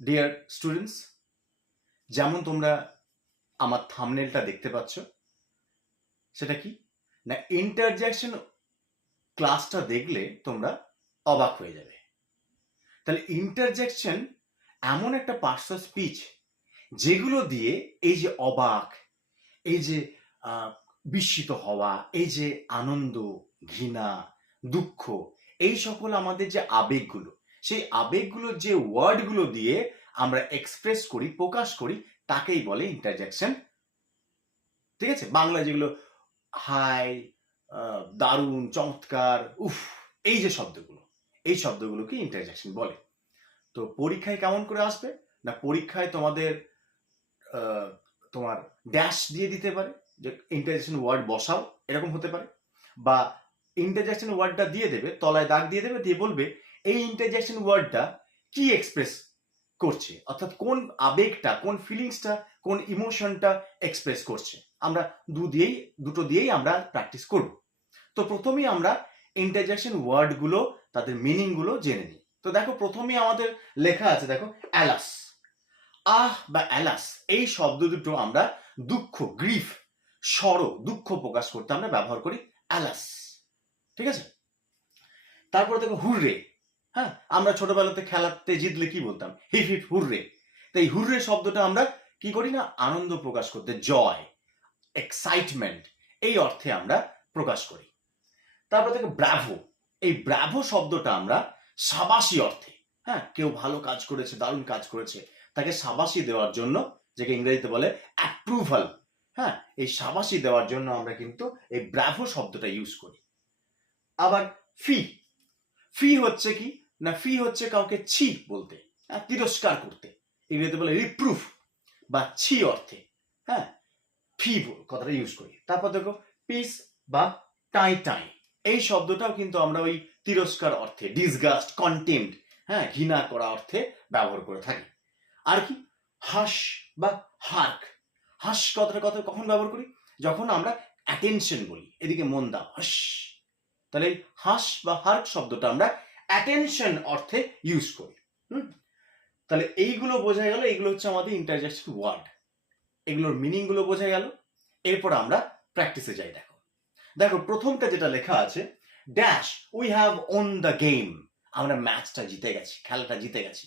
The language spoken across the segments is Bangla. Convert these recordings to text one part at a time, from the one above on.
ডিয়ার স্টুডেন্টস, যেমন তোমরা আমার থাম্বনেলটা দেখতে পাচ্ছ, সেটা কি না, ইন্টারজেকশন ক্লাসটা দেখলে তোমরা অবাক হয়ে যাবে। তাহলে ইন্টারজেকশন এমন একটা পার্টস অফ স্পিচ যেগুলো দিয়ে এই যে অবাক, এই যে বিস্মিত হওয়া, এই যে আনন্দ, ঘৃণা, দুঃখ, এই সকল আমাদের যে আবেগগুলো, সেই আবেগগুলো যে ওয়ার্ডগুলো দিয়ে আমরা এক্সপ্রেস করি, প্রকাশ করি, তাকেই বলে ইন্টারজেকশন। ঠিক আছে? বাংলা যেগুলো হাই, দারুণ, চমৎকার, উফ, এই যে শব্দগুলো, এই শব্দগুলোকে ইন্টারজেকশন বলে। তো পরীক্ষায় কেমন করে আসবে না, পরীক্ষায় তোমার ড্যাশ দিয়ে দিতে পারে যে ইন্টারজেকশন ওয়ার্ড বসাও, এরকম হতে পারে। বা ইন্টারজেকশন ওয়ার্ডটা দিয়ে দেবে, তলায় দাগ দিয়ে দেবে, দিয়ে বলবে এই ইন্টারজেকশন ওয়ার্ডটা কি এক্সপ্রেস করছে, অর্থাৎ কোন আবেগটা, কোন ফিলিংসটা, কোন ইমোশনটা এক্সপ্রেস করছে। আমরা দুটো দিয়েই আমরা প্র্যাকটিস করব। তো প্রথমেই আমরা ইন্টারজেকশন ওয়ার্ডগুলো, তাদের মিনিংগুলো জেনে নিই। তো দেখো, প্রথমেই আমাদের লেখা আছে, দেখো, অ্যালাস। আহ বা অ্যালাস, এই শব্দ দুটো আমরা দুঃখ, গ্রিফ, সরো, দুঃখ প্রকাশ করতে আমরা ব্যবহার করি অ্যালাস। ঠিক আছে? তারপরে দেখো হুররে। হ্যাঁ, আমরা ছোটবেলাতে খেলাতে জিতলে কি বলতাম? Hip hip hurray. তো এই হুররে শব্দটা আমরা কি করি না, আনন্দ প্রকাশ করতে, জয়, এক্সাইটমেন্ট, এই অর্থে আমরা প্রকাশ করি। তারপর দেখো ব্রাভো। এই ব্রাভো শব্দটা আমরা সাবাসী অর্থে, হ্যাঁ, কেউ ভালো কাজ করেছে, দারুণ কাজ করেছে, তাকে সাবাসী দেওয়ার জন্য, যেটা ইংরেজিতে বলে অ্যাপ্রুভাল, হ্যাঁ, এই সাবাসী দেওয়ার জন্য আমরা কিন্তু এই ব্রাভো শব্দটা ইউজ করি। আবার ফি। ফি হচ্ছে কি না, ফি হচ্ছে কাউকে ছি বলতে, তিরস্কার করতে, ইংরেজিতে বলে রিপ্রুফ বা ছি অর্থে, হ্যাঁ, ফি কথাটা ইউজ করি। তারপর দেখো পিস বা টাই টাই, এই শব্দটাও কিন্তু আমরা ওই তিরস্কার অর্থে, ডিসগাস্ট, কন্টেম্পট, হ্যাঁ, ঘৃণা করা অর্থে ব্যবহার করে থাকি। আর কি হাস বা হার্ক। হাস কথাটা কখন ব্যবহার করি? যখন আমরা অ্যাটেনশন বলি, এদিকে মন দাও, হাস। তাহলে এই হাস বা হার্ক শব্দটা আমরা অ্যাটেনশন অর্থে ইউজ করি। তাহলে এইগুলো বোঝা গেল, এইগুলো হচ্ছে আমাদের ইন্টারজেকশন ওয়ার্ড, এগুলোর মিনিং গুলো বোঝা গেল। এরপর আমরা প্র্যাকটিসে যাই। দেখো দেখো প্রথমটা যেটা লেখা আছে, dash we have won the game, আমরা ম্যাচটা জিতে গেছি, খেলাটা জিতে গেছি।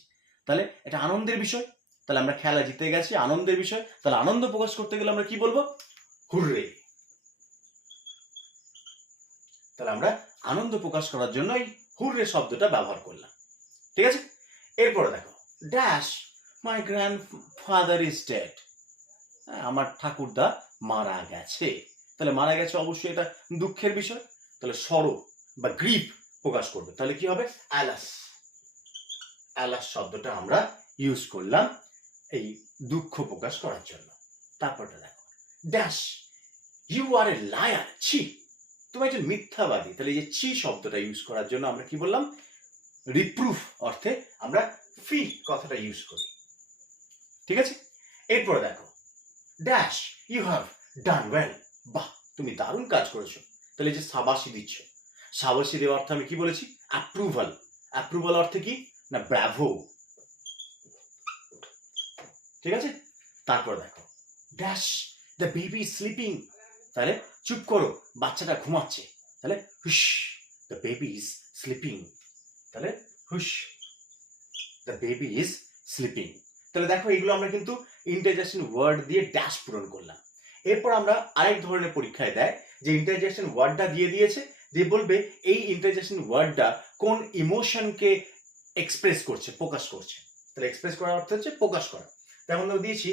তাহলে এটা আনন্দের বিষয়, তাহলে আমরা খেলা জিতে গেছি, আনন্দের বিষয়, তাহলে আনন্দ প্রকাশ করতে গেলে আমরা কি বলবো? হুররে। তাহলে আমরা আনন্দ প্রকাশ করার জন্য এই হুররে শব্দটা ব্যবহার করলাম। ঠিক আছে? এরপরে দেখো dash my grandfather is dead, আমার ঠাকুরদা মারা গেছে। তাহলে মারা গেছে, অবশ্যই এটা দুঃখের বিষয়, তাহলে সরো বা গ্রিফ প্রকাশ করবে, তাহলে কি হবে? অ্যালাস। অ্যালাস শব্দটা আমরা ইউজ করলাম এই দুঃখ প্রকাশ করার জন্য। তারপরটা দেখো dash you are a liar, ছি, তুমি একজন মিথ্যাবাদী। তাহলে এই যে ছি শব্দটা ইউজ করার জন্য আমরা কি বললাম? রিপ্রুফ অর্থে আমরা ফি কথাটা ইউজ করি। ঠিক আছে? এরপরে দেখো dash you have done well, বাহ, তুমি দারুণ কাজ করেছো। তাহলে যে সাবাসী দিচ্ছ, সাবাসী দেওয়ার অর্থে আমি কি বলেছি? অ্যাপ্রুভাল। অ্যাপ্রুভাল অর্থে কি না, ব্রাভো। ঠিক আছে? তারপর দেখো ড্যাশ দ্য বেবি স্লিপিং, তাহলে চুপ করো, বাচ্চাটা ঘুমাচ্ছে, তাহলে হুশ, দ্য বেবি ইজ স্লিপিং, তাহলে হুশ, দ্য বেবি ইজ স্লিপিং। তাহলে দেখো এগুলো আমরা কিন্তু ইন্টারজেকশন ওয়ার্ড দিয়ে ড্যাশ পূরণ করলাম। এরপর আমরা আরেক ধরনের পরীক্ষায় দেয় যে ইন্টারজেকশন ওয়ার্ডটা দিয়ে দিয়েছে, দিয়ে বলবে এই ইন্টারজেকশন ওয়ার্ডটা কোন ইমোশনকে এক্সপ্রেস করছে, প্রকাশ করছে। তাহলে এক্সপ্রেস করার অর্থ হচ্ছে প্রকাশ করা। তেমন আমরা দিয়েছি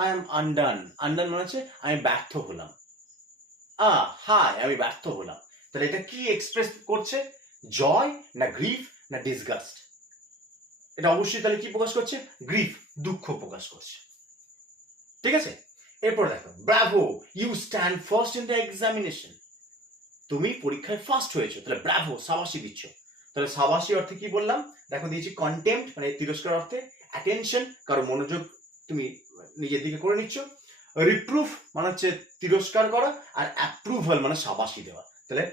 আই এম আনডান। আনডান মানে হচ্ছে আমি ব্যর্থ হলাম। হাই, আমি ব্যর্থ হলাম। তাহলে এটা কি এক্সপ্রেস করছে? জয় না গ্রিফ না ডিসগাস্ট? এটা অবশ্যই তাহলে কি প্রকাশ করছে? গ্রিফ, দুঃখ প্রকাশ করছে। ঠিক আছে? এরপর দেখো bravo you stand first in the examination, তুমি পরীক্ষায় ফার্স্ট হয়েছো, তাহলে ব্রাভো, সাবাসী দিচ্ছ। তাহলে সাবাসী অর্থে কি বললাম? দেখো দিয়েছি কন্টেম্পট মানে তিরস্কার অর্থে, অ্যাটেনশন কারো মনোযোগ তুমি নিজের দিকে করে নিচ্ছ, রিপ্রুফ মানে হচ্ছে তিরস্কার করা, আর অ্যাপ্রুভাল মানে সাবাসী দেওয়া। তাহলে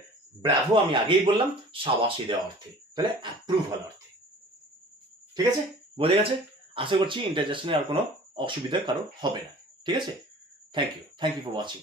ব্রাভো আমি আগেই বললাম সাবাসী দেওয়া অর্থে, তাহলে অ্যাপ্রুভাল অর্থে। ঠিক আছে? বোঝা গেছে? আশা করছি ইন্টারজেকশনে আর কোনো অসুবিধা কারো হবে না। ঠিক আছে? Thank you for watching.